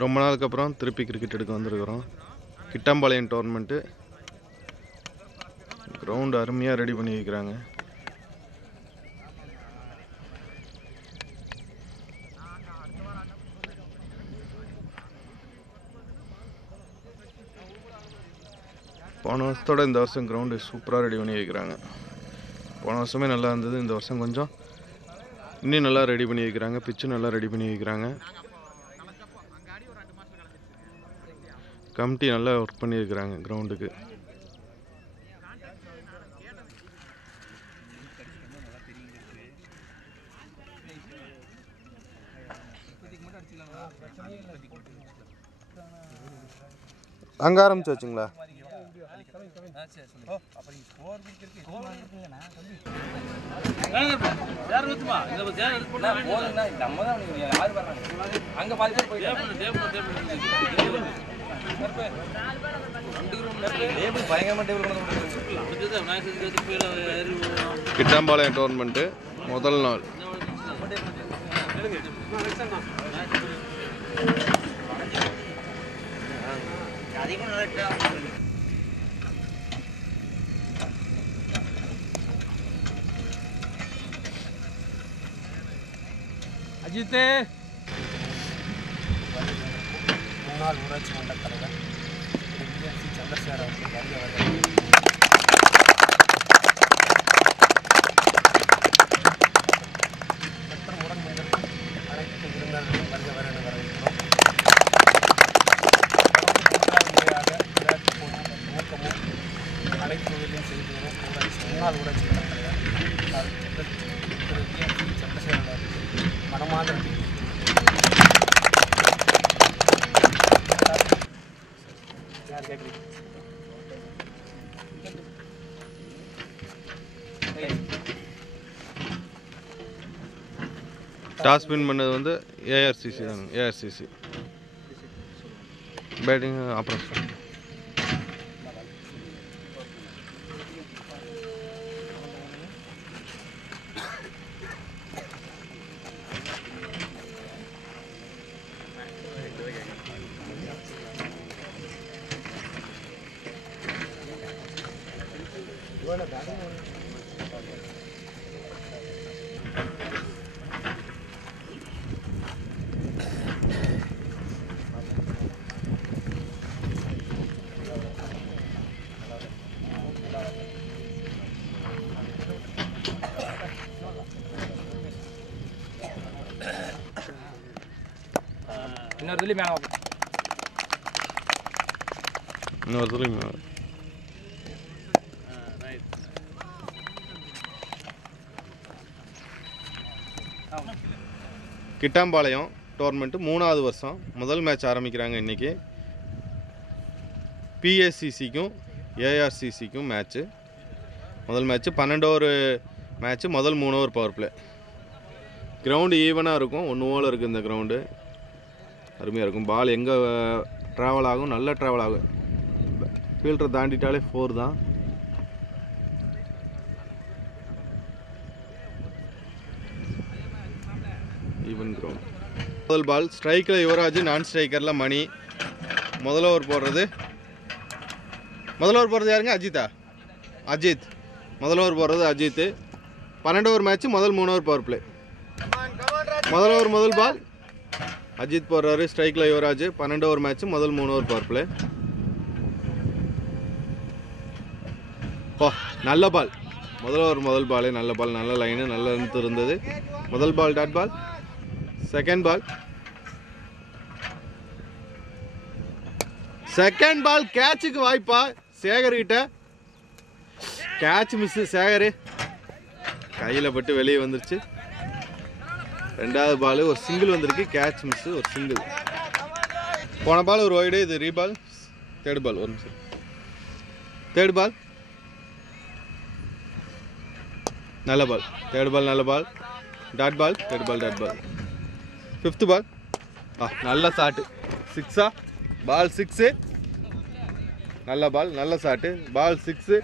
ரொம்ப நாளுக்கு அப்புறம் திருப்பி கிரிக்கெட் எடுக்க வந்திருக்கிறோம். கிட்டாம்பாளையம் டோர்னமெண்ட்டு கிரவுண்டு அருமையாக ரெடி பண்ணி வைக்கிறாங்க. போன வருஷத்தோட இந்த வருஷம் கிரவுண்டு சூப்பராக ரெடி பண்ணி வைக்கிறாங்க. போன வருஷமே நல்லா இருந்தது, இந்த வருஷம் கொஞ்சம் இன்னும் நல்லா ரெடி பண்ணி வைக்கிறாங்க. பிச்சும் நல்லா ரெடி பண்ணி வைக்கிறாங்க. கமிட்டி நல்லா ஒர்க் பண்ணியிருக்கிறாங்க கிரவுண்டுக்கு. அங்கே ஆரம்பிச்சாச்சுங்களா? கிட்டாம்பாளையம் டோர்னமெண்ட்டு முதல் நாள். அஜித் முன்னாள் ஊராட்சி மன்ற தலைவர் சந்திரசேகர் அவர்கள் வருகிறவர்கள் மற்றும் உடன்மைகள் அனைத்து விருந்தினர்களும் வருகிறவர் என வரவேற்கிறோம். முறையாக விளையாட்டு போட்டி ஊக்கமும் அனைத்து தொழிலையும் செய்து வரும் முன்னாள் ஊராட்சி மன்ற தலைவர் திரு சந்திரசேகர் அவர்கள் மனமாத டாஸ் வின் பண்ணது வந்து ஏஆர்சிசி தாங்க. ஏஆர்சிசி பேட்டிங் அப்புறம் இன்னொரு மேலே கிட்டாம்பாளையம் டோர்னமெண்ட்டு 3வது வருஷம். முதல் மேட்ச் ஆரம்பிக்கிறாங்க இன்றைக்கி. பிஎஸ்சிசிக்கும் ஏஆர்சிசிக்கும் மேட்ச்சு. முதல் மேட்ச்சு 12 ஓவர் மேட்ச்சு. முதல் 3 ஓவர் பவர் பிளே. கிரவுண்டு ஈவனாக இருக்கும். 1 ஓவர் இருக்குது இந்த கிரவுண்டு. அருமையாக இருக்கும். பால் எங்கே ட்ராவல் ஆகும், நல்ல ட்ராவல் ஆகும். ஃபீல்டரை தாண்டிட்டாலே 4 தான். Even ground. முதல் பால் ஸ்ட்ரைக்கில் யுவராஜ், நான் ஸ்ட்ரைக்கரில் மணி. முதல் ஓவர் போடுறது யாருங்க? அஜித்தா? அஜித். முதல் ஓவர் போடுறது அஜித். 12 over match. முதல் 3 ஓவர் பவர் பிளே. முதல் ஓவர் முதல் பால் அஜித் போடுறாரு. ஸ்ட்ரைக்கில் யுவராஜ். 12 over match. முதல் 3 ஓவர் பவர் பிளே. நல்ல பால். முதல் ஓவர் முதல் பாலே நல்ல பால். நல்ல லைனு, நல்ல லென்த் இருந்தது. முதல் பால் டாட் பால். செகண்ட் பால் கேட்சுக்கு வாய்ப்பா சேகர்கிட்ட. Catch miss. சேகர் கையில் பட்டு வெளியே வந்துருச்சு. 2வது பால் ஒரு சிங்கிள் வந்திருக்கு. கேட்ச் மிஸ்ஸு, ஒரு சிங்கிள். போன பால் ஒரு ஒய்டு, இது ரீபால். Third ball. ஒரு நிமிஷம். தேர்ட் பால் நல்ல பால். தேர்ட் பால் நல்ல ball. Dot ball. Third ball dot ball. 5th ball நல்ல ஷாட்டு. 6ஆ? பால் 6. நல்ல பால், நல்ல ஷாட்டு. பால் 6.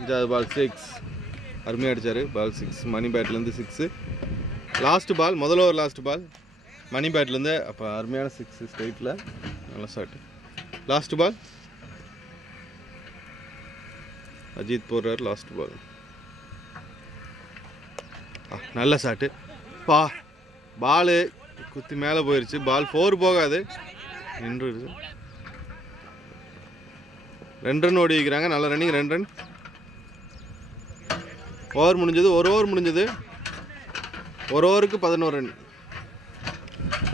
5வது பால் 6. அருமையாக அடித்தார். பால் 6. மணி பேட்லேருந்து 6. Last ball. முதல் ஓவர் லாஸ்ட் பால். மணி பேட்லேருந்து அப்போ அருமையான 6 ஸ்ட்ரைட்டில் நல்ல ஷாட்டு. லாஸ்ட் பால் அஜித் போடுறார். லாஸ்ட் பால் நல்ல ஷாட்டு. பால் குத்தி மேலே போயிடுச்சு. பால் 4 போகாது, நின்றுடுது. 2 ரன் ஓடி வைக்கிறாங்க. நல்ல ரன்னிங். 2 ரன். ஓவர் முடிஞ்சது. ஒரு ஓவர் முடிஞ்சது. ஒரு ஓவருக்கு 11 ரன்.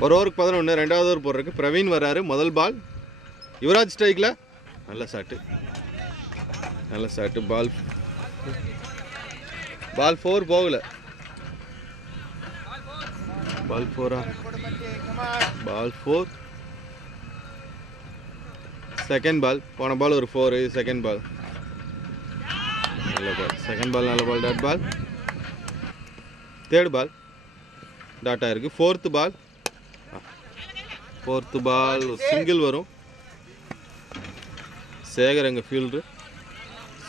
ஒரு ஓவருக்கு 11. ரெண்டாவது ஓவர் போடுறதுக்கு பிரவீன் வர்றாரு. முதல் பால் யுவராஜ் ஸ்ட்ரைக்கில். நல்ல ஷாட்டு. நல்ல ஷாட்டு. பால் 4 போகல. பால் 4. பால் 4. Second ball. போன பால் ஒரு 4. செகண்ட் பால் நல்ல பால். செகண்ட் பால் நல்ல ball. Dot ball. Third ball dot ஆயிருக்கு. Fourth ball. Fourth ball single வரும். சேகர் எங்கள் ஃபீல்டு.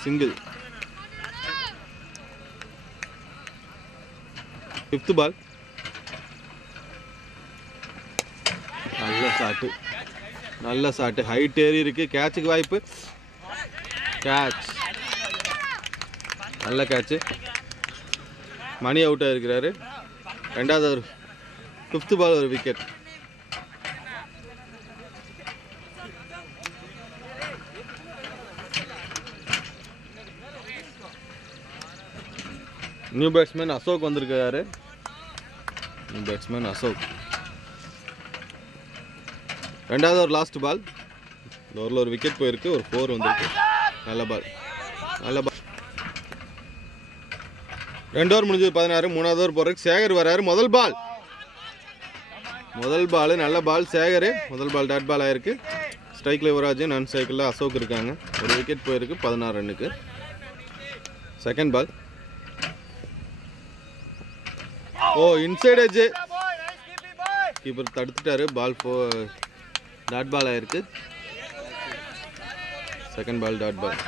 சிங்கிள். Fifth ball. நல்ல ஷாட்டு. நல்ல ஷாட்டு. ஹைட் ஏறி இருக்கு. கேட்சுக்கு வாய்ப்பு. கேட்ச். நல்ல கேட்சு. Money out ஆகிருக்கிறாரு. ரெண்டாவது ஒரு 5th பால் ஒரு விக்கெட். நியூ பேட்ஸ்மேன் அசோக் வந்திருக்காரு. New batsman Ashok. ரெண்டாவது ஒரு லாஸ்ட் பால். இந்த ஓவரில் ஒரு விக்கெட் போயிருக்கு. ஒரு 4 வந்திருக்கு. நல்ல பால். நல்ல பால். 2 ஓவர் முடிஞ்சது 16. மூணாவது ஓவர் போகிறதுக்கு சேகர் வர்றாரு. முதல் பால். முதல் பால் நல்ல பால். சேகர் முதல் பால் டாட் பால் ஆயிருக்கு. ஸ்ட்ரைக்கில் யுவராஜ், நான் ஸ்ட்ரைக்கில் அசோக் இருக்காங்க. ஒரு விக்கெட் போயிருக்கு 16 ரன்னுக்கு. Second ball. Inside edge. Keeper தடுத்துட்டாரு. பால் டாட் பால் ஆயிருக்கு. Second ball dot ball.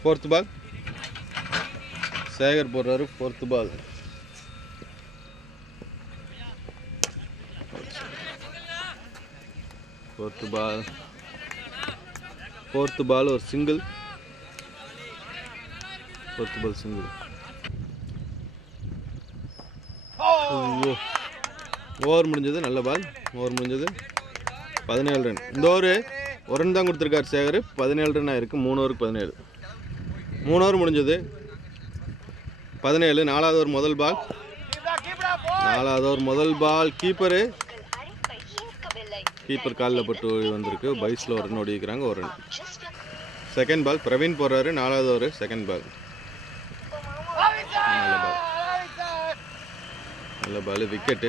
Fourth ball. Sekar போடுறாரு. Fourth ball. Fourth ball. Fourth ball ஒரு single. Fourth ball single. Over முடிஞ்சது. நல்ல பால். ஓவர் முடிஞ்சது. 17 ரன். இந்த ஓவர் ஒரு ரன் தான் கொடுத்துருக்காரு சேகர். 17 ரன் ஆயிருக்கு. 3 ஓவருக்கு 17. 3 ஓவர் முடிஞ்சது. 17. நாலாவது ஓவர் முதல் பால். நாலாவது ஓவர் முதல் பால். கீப்பர் காலில் பட்டு வந்திருக்கு. பைஸில் ஒரு ரன் ஓடி வைக்கிறாங்க. ஒரு ரன். செகண்ட் பால். பிரவீன் போடுறாரு. நாலாவது ஓவர் செகண்ட் பால். நல்ல பால். நல்ல பால். விக்கெட்டு.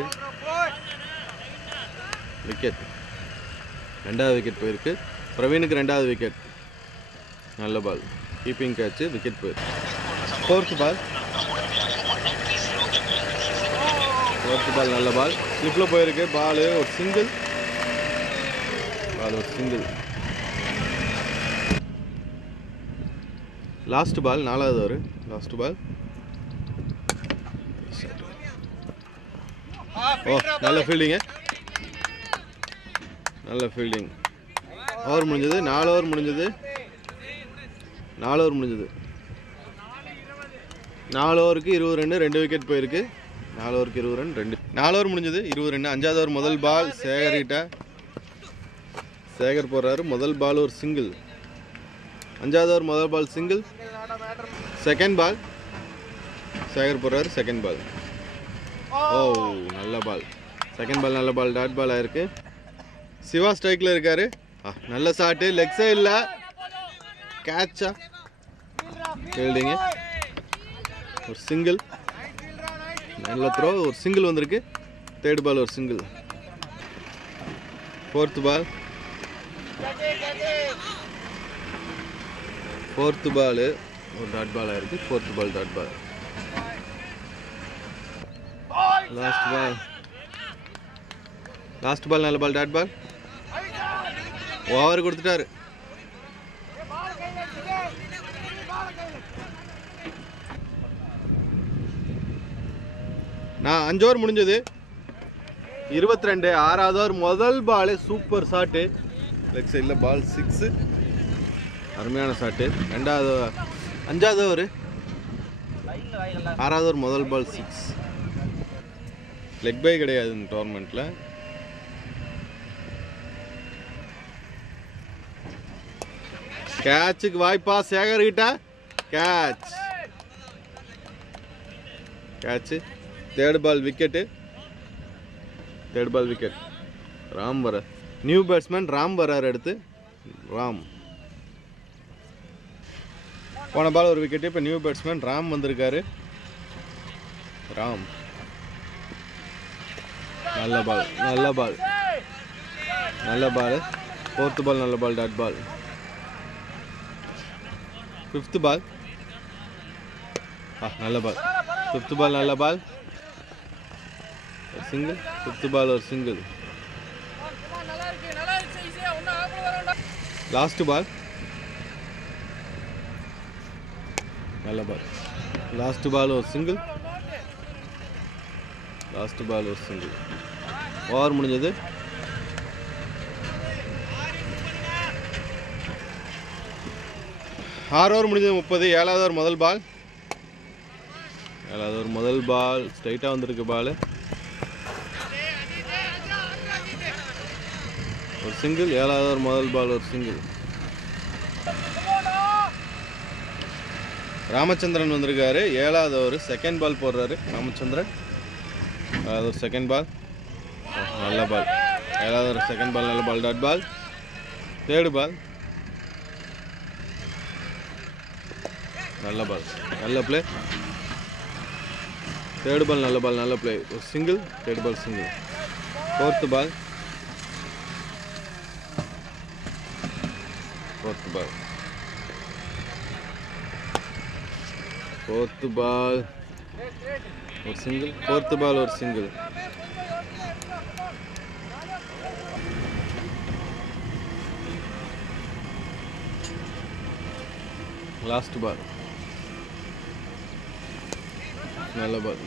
விக்கெட். ரெண்டாவது விக்கெட் போயிருக்கு. பிரவீனுக்கு ரெண்டாவது விக்கெட். நல்ல பால். Keeping catch. விக்கெட் போயிருக்கு. Fourth ball. ஃபோர்த் பால் நல்ல பால். ஸ்லிப்பில் போயிருக்கு. பால் ஒரு சிங்கிள். பால் ஒரு சிங்கிள். Last ball. நாலாவது ஓவர் லாஸ்ட் பால். நல்ல ஃபீல்டிங்கு. நல்ல ஃபீல்டிங். ஓவர் முடிஞ்சது. 4 ஓவர் முடிஞ்சது. 4 ஓவர் முடிஞ்சது. 4 ஓவருக்கு 20 ரன். 2 விக்கெட் போயிருக்கு. 4 ஓவருக்கு 20 ரன் 2. 4 ஓவர் முடிஞ்சது. 20 ரன். 5வது ஓவர் முதல் பால். சேகர் கிட்ட. சேகர் போடுறாரு. முதல் பால் ஒரு சிங்கிள். 5வது ஓவர் முதல் ball single. Second ball. Sekar போடுறாரு. Second ball. நல்ல பால். செகண்ட் பால் நல்ல பால். டாட் பால் ஆயிருக்கு. சிவா ஸ்ட்ரைக்கில் இருக்காரு. நல்ல ஷாட்டு. லெக் சைடில் கேட்சா. ஃபீல்டிங்கு. ஒரு சிங்கிள். நல்ல த்ரோ. ஒரு சிங்கிள் வந்திருக்கு. தேர்ட் பால் ஒரு single. Fourth ball. Fourth ball ஒரு டாட் பால் ஆயிருக்கு. Fourth ball dot ball. Last ball. Last ball நல்ல பால். Dot ball. ஓவர் கொடுத்துட்டாரு. நான் 5 ஓவர் முடிஞ்சது. 22 ஆறாவது ஓவர் முதல் பால் சூப்பர் ஷாட்டு லெக் சைடில் பால் 6 அருமையான ஷாட்டு ரெண்டாவது 5வது ஓவர் 6வது ஓவர் முதல் பால் 6 லெக் பை கிடையாது இந்த டோர்னமெண்ட்டில் கேட்சுக்கு வாய்ப்பா சேகர் கிட்ட catch third ball wicket Ram வர நியூ பேட்ஸ்மேன் ராம் வரார் அடுத்து ராம் போன பால் ஒரு விக்கெட் இப்போ நியூ பேட்ஸ்மேன் ராம் வந்திருக்காரு ராம் நல்ல பால் 4th பால் நல்ல ball dot ball 5th ball நல்ல பால் 5th பால் நல்ல பால் சிங்கிள் 5th பால் ஒரு சிங்கிள் லாஸ்ட் பால் நல்ல பால் லாஸ்ட் பால் ஒரு சிங்கிள் ஓவர் முடிஞ்சது 6 ஓவர் முடிஞ்சது 30 7வது ஓவர் முதல் பால் ஸ்ட்ரைட்டாக வந்திருக்கு பால் ஒரு சிங்கிள் 7வது ஓவர் முதல் பால் ஒரு சிங்கிள் ராமச்சந்திரன் வந்திருக்காரு 7வது ஓவர் செகண்ட் பால் போடுறாரு ராமச்சந்திரன் அது ஒரு செகண்ட் பால் நல்ல பால் 7வது ஓவர் செகண்ட் பால் நல்ல பால் டாட் பால் தேர்டு பால் நல்ல பால் நல்ல பிளே தேர்ட் பால் நல்ல பிளே ஒரு single third ball single 4th ball ஒரு சிங்கிள் 4th பால் ஒரு சிங்கிள் லாஸ்ட் பால்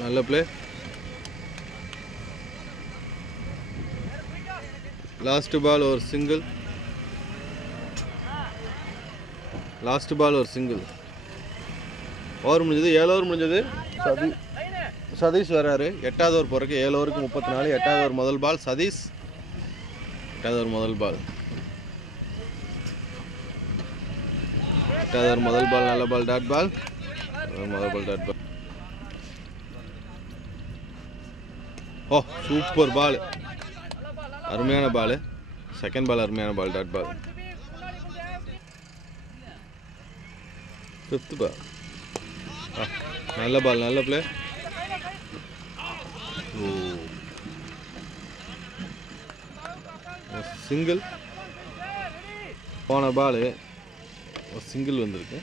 நல்ல பிளே லாஸ்ட் பால் ஒரு சிங்கிள் ஓவர் முடிஞ்சது 7 ஓவர் முடிஞ்சது சதீஷ் வராரு 8வது ஓவர் போறதுக்கு 7 ஓவருக்கு 34 8வது ஓவர் முதல் பால் சதீஷ் 8வது ஓவர் முதல் பால் நல்ல பால் டாட் பால் ஓ சூப்பர் பால் அருமையான பால் செகண்ட் பால் அருமையான பால் டாட் பால் 5th பால் நல்ல பால் நல்ல பிளே சிங்கிள் போன பால் ஒரு சிங்கிள் வந்திருக்கு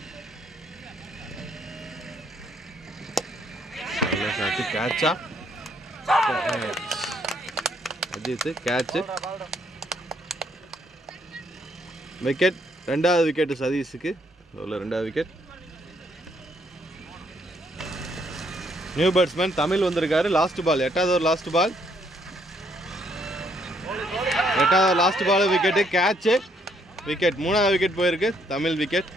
கேட்சா அஜித் கேட்ச் விக்கெட் 2வது விக்கெட் சதீஷுக்கு ஒரு 2வது விக்கெட் நியூ பேட்ஸ்மேன் தமிழ் வந்திருக்காரு லாஸ்ட் பால் 8வது over last ball wicket catch wicket 3வது விக்கெட் போயிருக்கு தமிழ் விக்கெட்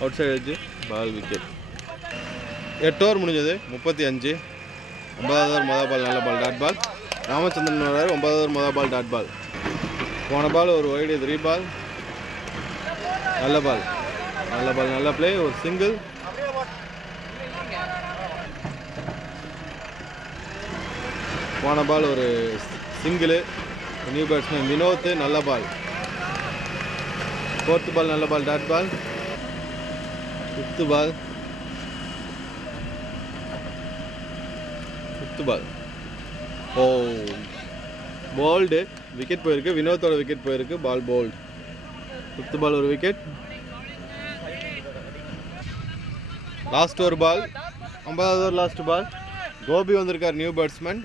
அவுட் சைடு வச்சு பால் விக்கெட் 8 ஓவர் முடிஞ்சது 35 9வது ஓவர் முதல் பால் நல்ல பால் டாட் பால் ராமச்சந்திரன் வராரு 9வது ஓவர் முதல் பால் டாட் பால் போன பால் ஒரு வைடு 3 பால் நல்ல பிளே ஒரு சிங்கிள் போன பால் ஒரு சிங்கிள் நியூ பேட்ஸ்மேன் வினோத் நல்ல பால் 4th பால் நல்ல பால் டாட் பால் 5th பால் ஓ போல்டு விக்கெட் போயிருக்கு வினோத்தோட விக்கெட் போயிருக்கு பால் போல்டு 5th பால் ஒரு விக்கெட் லாஸ்ட் ஓவர் பால் 9வது ஓவர் லாஸ்ட் பால் கோபி வந்திருக்கார் நியூ பேட்ஸ்மேன்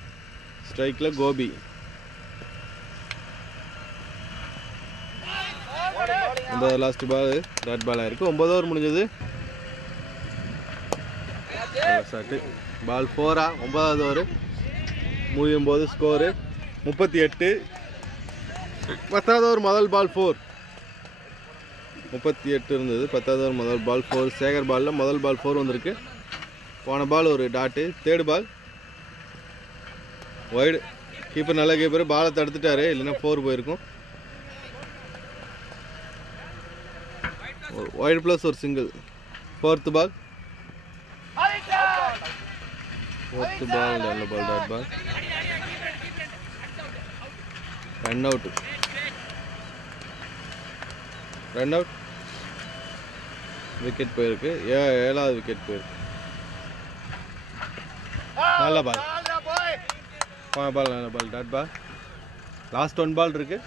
ஸ்ட்ரைக்கில் கோபி 9வது லாஸ்ட் பால் டாட் பால் ஆயிருக்கு 9 ஓவர் முடிஞ்சது பால் 4 9வது ஓவர் முடியும் போது ஸ்கோரு 38. 10வது ஓவர் முதல் பால் 4. 38 இருந்தது. 10வது ஓவர் முதல் பால் 4. சேகர் பாலில் முதல் பால் 4 வந்திருக்கு. போன பால் ஒரு dot. Third ball wide. Keeper நல்ல கீப்பர், பாலை தடுத்துட்டாரு, இல்லைன்னா 4 போயிருக்கும். வைடு ப்ளஸ் ஒரு சிங்கிள். ஃபோர்த்து பால் நல்ல ball, dot ball. Run out. Wicket போயிருக்கு. 7வது விக்கெட் போயிருக்கு. நல்ல பால், நல்ல பால், டாட் பால். லாஸ்ட் 1 பால் இருக்கு.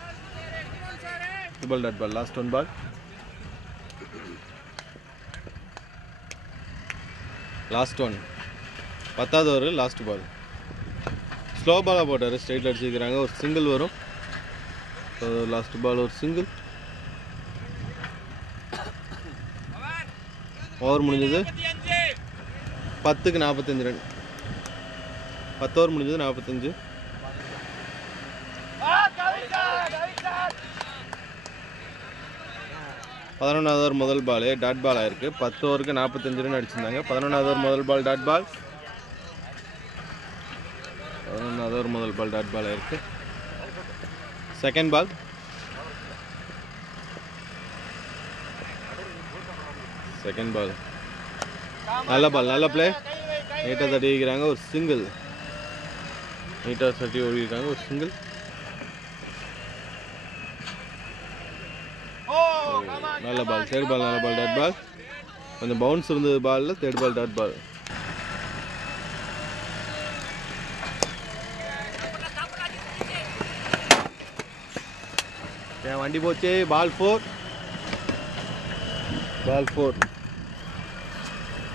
பால் டாட் பால், லாஸ்ட் 1 பால். லாஸ்ட் 1. 10வது ஓவர் லாஸ்ட் பால். ஸ்லோ பாலாக போட்டார், ஸ்ட்ரைட்டில் அடிச்சுக்கிறாங்க. ஒரு சிங்கிள் வரும். லாஸ்ட் பால் ஒரு சிங்கிள். ஓவர் முடிஞ்சது 10க்கு 45 ரன். 10 ஓவர் முடிஞ்சது 45. 11வது ஓவர் முதல் பால் டாட் பால் ஆயிருக்கு. 10 ஓவருக்கு 45 ரன் அடிச்சிருந்தாங்க. 11வது ஓவர் முதல் பால் டாட் பால். 11வது ஓவர் முதல் பால் டாட் பால் ஆயிருக்கு. Second ball. நல்ல பால், நல்ல பிளே. நீட்டாக தட்டி வைக்கிறாங்க. ஒரு சிங்கிள். நீட்டாக தட்டி ஓடிக்கிறாங்க. ஒரு சிங்கிள். நல்ல பால். தேர்ட் பால் நல்ல பால், டாட் பால். கொஞ்சம் பவுன்ஸ் இருந்தது பாலில். Third ball dot ball. வண்டி போச்சு. பால் 4.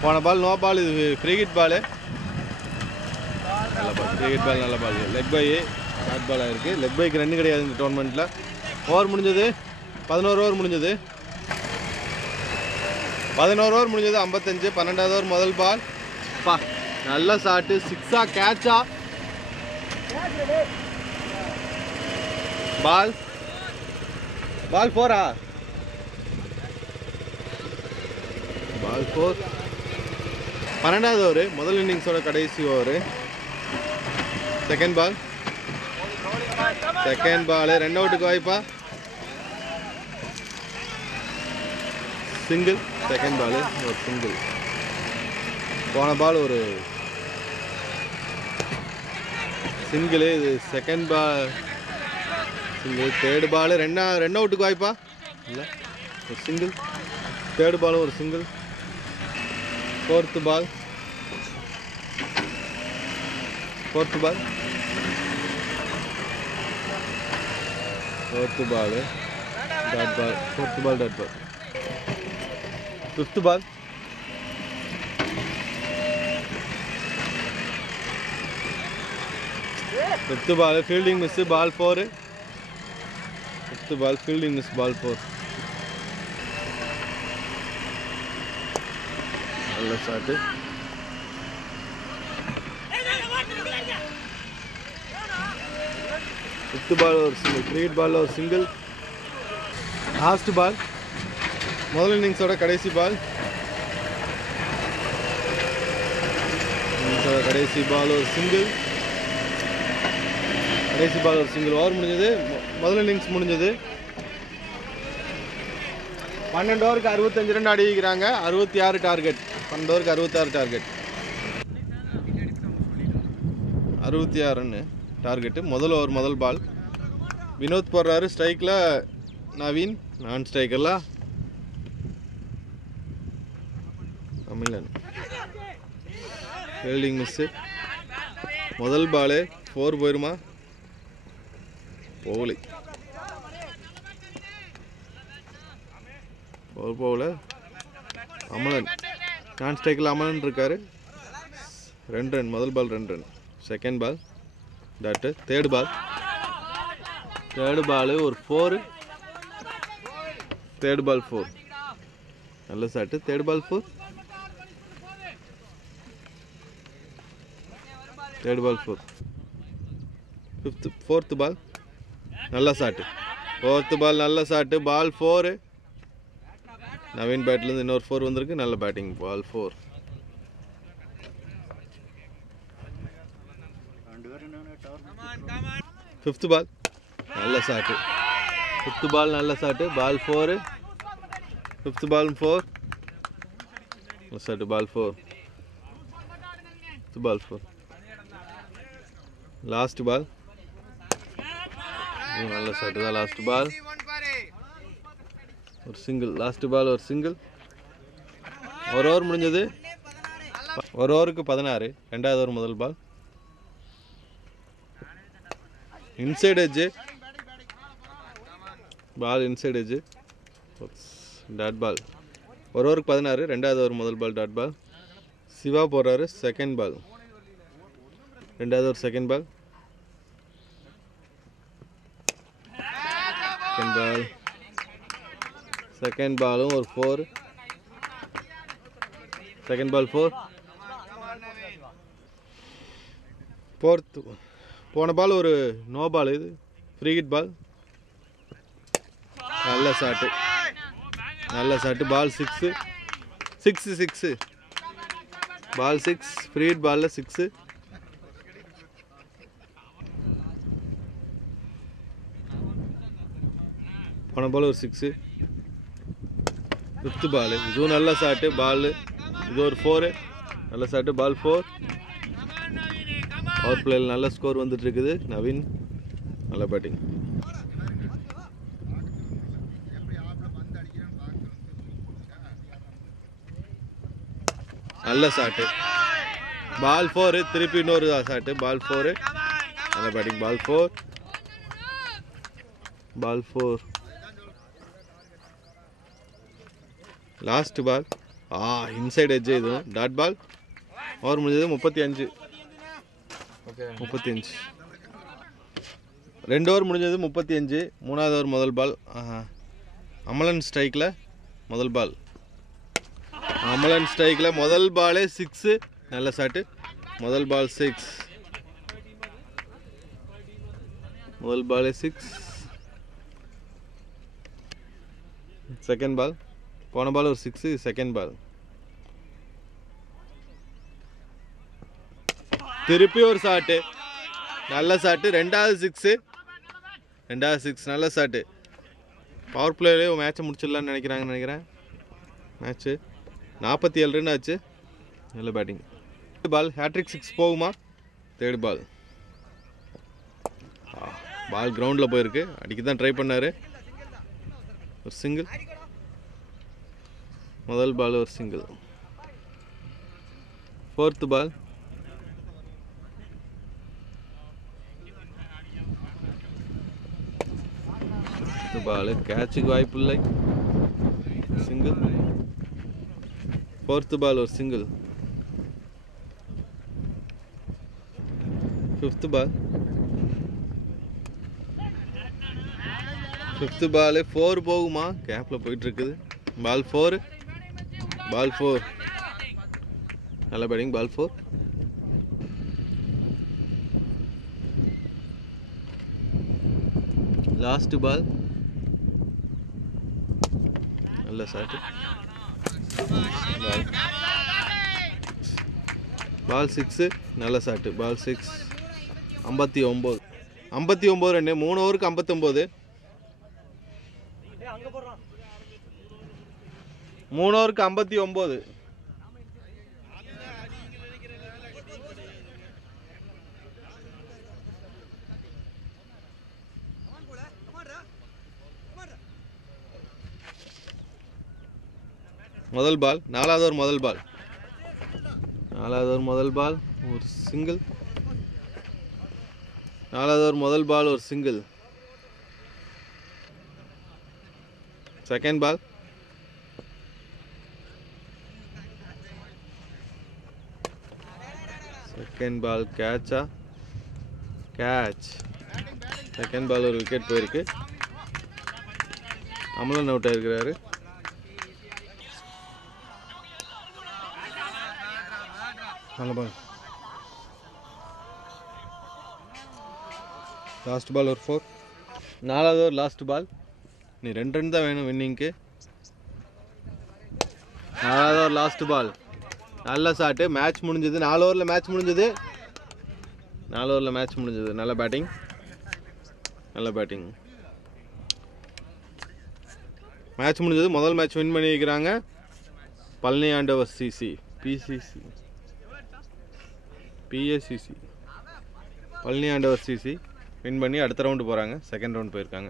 போன பால் நோ பால். இது ஃப்ரீ ஹிட் பால். நல்ல பால், ஃப்ரீ ஹிட் பால், நல்ல பால். லெக் பை டாட் பால் ஆயிருக்கு. லெக் பைக்கு ரன் கிடையாது இந்த டோர்னமெண்ட்டில். ஓவர் முடிஞ்சது 11 ஓவர் முடிஞ்சது. 11 ஓவர் முடிஞ்சது 55. 12வது ஓவர் முதல் பால். நல்ல ஷாட்டு. 6ஆ கேட்சா? பால் 4ஆ? பால் 4. 12வது ஓவர் முதல் இன்னிங்ஸோட கடைசி ஓவர். Second ball. ரன் அவுட்டுக்கு வாய்ப்பா? சிங்கிள். செகண்ட் பால் ஒரு சிங்கிள். போன பால் ஒரு சிங்கிள். இது second ball single. Third ball run அவுட்டுக்கு வாய்ப்பா? இல்லை, ஒரு சிங்கிள். தேர்ட் பாலும் ஒரு single. Fourth ball. Dot ball. Fourth ball dot ball. Fifth ball. Fielding miss. Ball 4. Fifth ball fielding miss. Ball 4. நல்ல ஷாட்டு. ஃபிஃப்த் பால் ஒரு சிங்கிள். த்ரீ பாலில் ஒரு சிங்கிள். லாஸ்ட் பால் முதல் இன்னிங்ஸோட கடைசி பால். கடைசி பால் ஒரு சிங்கிள். ஓவர் முடிஞ்சது. முதல் இன்னிங்ஸ் முடிஞ்சது. 12 ஓவருக்கு 65 ரன் அடிக்கிறாங்க. 66 டார்கெட். 12 ஓவருக்கு 66 டார்கெட். 66 run target. முதல் ஓவர் முதல் பால். வினோத் போடுறாரு. ஸ்ட்ரைக்கில் நவீன். நான் ஸ்ட்ரைக்கரில் தமிழன். Fielding miss. முதல் பாலு 4 போயிருமா? போகலை. போகல. அமலன் நான் ஸ்ட்ரைக்கில் அமலன் இருக்காரு. 2 ரன். முதல் ball 2 run. Second ball dot. Third ball ஒரு 4. Third ball 4. நல்ல shot. Third ball 4. Third ball 4. fourth ball நல்ல ஷாட். fourth ball நல்ல ஷாட். ball 4. நவீன் பேட்ல இருந்து இன்னொரு 4 வந்திருக்கு. நல்ல பேட்டிங். ball 4. fifth ball நல்ல ஷாட். fifth ball நல்ல ஷாட். ball 4. fifth ball 4. நல்ல shot. ball 4. fifth ball 4. last ball நல்ல ஷாட் தான். last ball ஒரு சிங்கிள். லாஸ்ட் பால் ஒரு சிங்கிள். ஒரு ஓவர் முடிஞ்சது. ஒரு ஓவருக்கு 16. ரெண்டாவது ஓவர் முதல் ball. Inside edge. Ball inside edge. Dot ball. ஒரு ஓவருக்கு 16. ரெண்டாவது ஓவர் முதல் பால் டாட் பால். சிவா போடுறாரு. Second ball. ரெண்டாவது over second ball. Second ball. Second பாலும் ஒரு 4. செகண்ட் பால் 4. ஃபோர்த் போன பால் ஒரு நோ பால். இது ஃப்ரீ ஹிட் பால். நல்ல ஷாட்டு. நல்ல shot. Ball 6. 6 ball 6. Free hit பாலில் 6. போன பால் ஒரு 6. Fifth ball. இதுவும் நல்ல ஷாட்டு. பால் இது ஒரு 4. நல்ல ஷாட்டு. பால் 4. பவர் பிளேயில் நல்ல ஸ்கோர் வந்துட்டு இருக்குது. நவீன் நல்ல பேட்டிங். நல்ல ஷாட்டு. பால் 4. திருப்பி இன்னொரு ஷாட்டு. பால் 4. நல்ல batting. Ball 4. Ball 4. Last ball. Inside edge. இதுவும் டாட் பால். ஓவர் முடிஞ்சது 35. 35. 2 ஓவர் முடிஞ்சது 35. மூணாவது ஓவர் முதல் பால். அமலன் ஸ்ட்ரைக்கில் முதல் பால். அமலன் ஸ்ட்ரைக்கில் முதல் பாலே 6. நல்ல ஷாட்டு. முதல் பால் 6. முதல் பாலே 6. Second ball. போன பால் ஒரு 6. Second ball. திருப்பி ஒரு ஷாட்டு. நல்ல ஷாட்டு. ரெண்டாவது 6. நல்ல ஷாட்டு. பவர் பிளேலே மேட்சை முடிச்சிடலான்னு நினைக்கிறேன். மேட்ச்சு 47 ரன் ஆச்சு. நல்ல பேட்டிங். பால் ஹேட்ரிக் 6 போகுமா? தேர்ட் பால். பால் கிரவுண்டில் போயிருக்கு. அடிக்க தான் ட்ரை பண்ணார். ஒரு சிங்கிள். முதல் பால் ஒரு சிங்கிள். ஃபோர்த் பால். பால் கேட்சுக்கு வாய்ப்பு இல்லை. சிங்கிள். ஃபோர்த் பால் ஒரு single. Fifth ball. Fifth ball 4 போகுமா? கேப்பில் போயிட்டு இருக்குது. பால் 4. பால் 4. நல்ல பேட்டிங். பால் 4. Last ball. நல்ல ஷாட்டு. பால் 6. நல்ல ஷாட்டு. பால் 6. 59. 59 ரன். 3 ஓவருக்கு 59. 3 ஓவருக்கு 59. முதல் பால். நாலாவது ஓவர் முதல் பால். ஒரு சிங்கிள். நாலாவது ஓவர் முதல் பால் ஒரு single. Second ball. Second ball கேட்சா? கேட்ச். செகண்ட் பால் ஒரு விக்கெட் போயிருக்கு. அமலன் அவுட் ஆயிருக்கிறாரு. நல்ல பால். லாஸ்ட் பால் ஒரு 4. 4வது ஒரு லாஸ்ட் பால். நீ 2 ரன் தான் வேணும் வின்னிங்க்கு. 4வது ஒரு லாஸ்ட் பால். நல்ல ஷாட்டு. மேட்ச் முடிஞ்சது. 4 ஓவரில் மேட்ச் முடிஞ்சது. 4 ஓவரில் மேட்ச் முடிஞ்சது. நல்ல பேட்டிங். மேட்ச் முடிஞ்சது. முதல் மேட்ச் வின் பண்ணி வைக்கிறாங்க பழனி ஆண்டவர் சிசி PSCC பழனி ஆண்டவர் சிசி வின் பண்ணி அடுத்த ரவுண்டு போகிறாங்க. செகண்ட் ரவுண்ட் போயிருக்காங்க.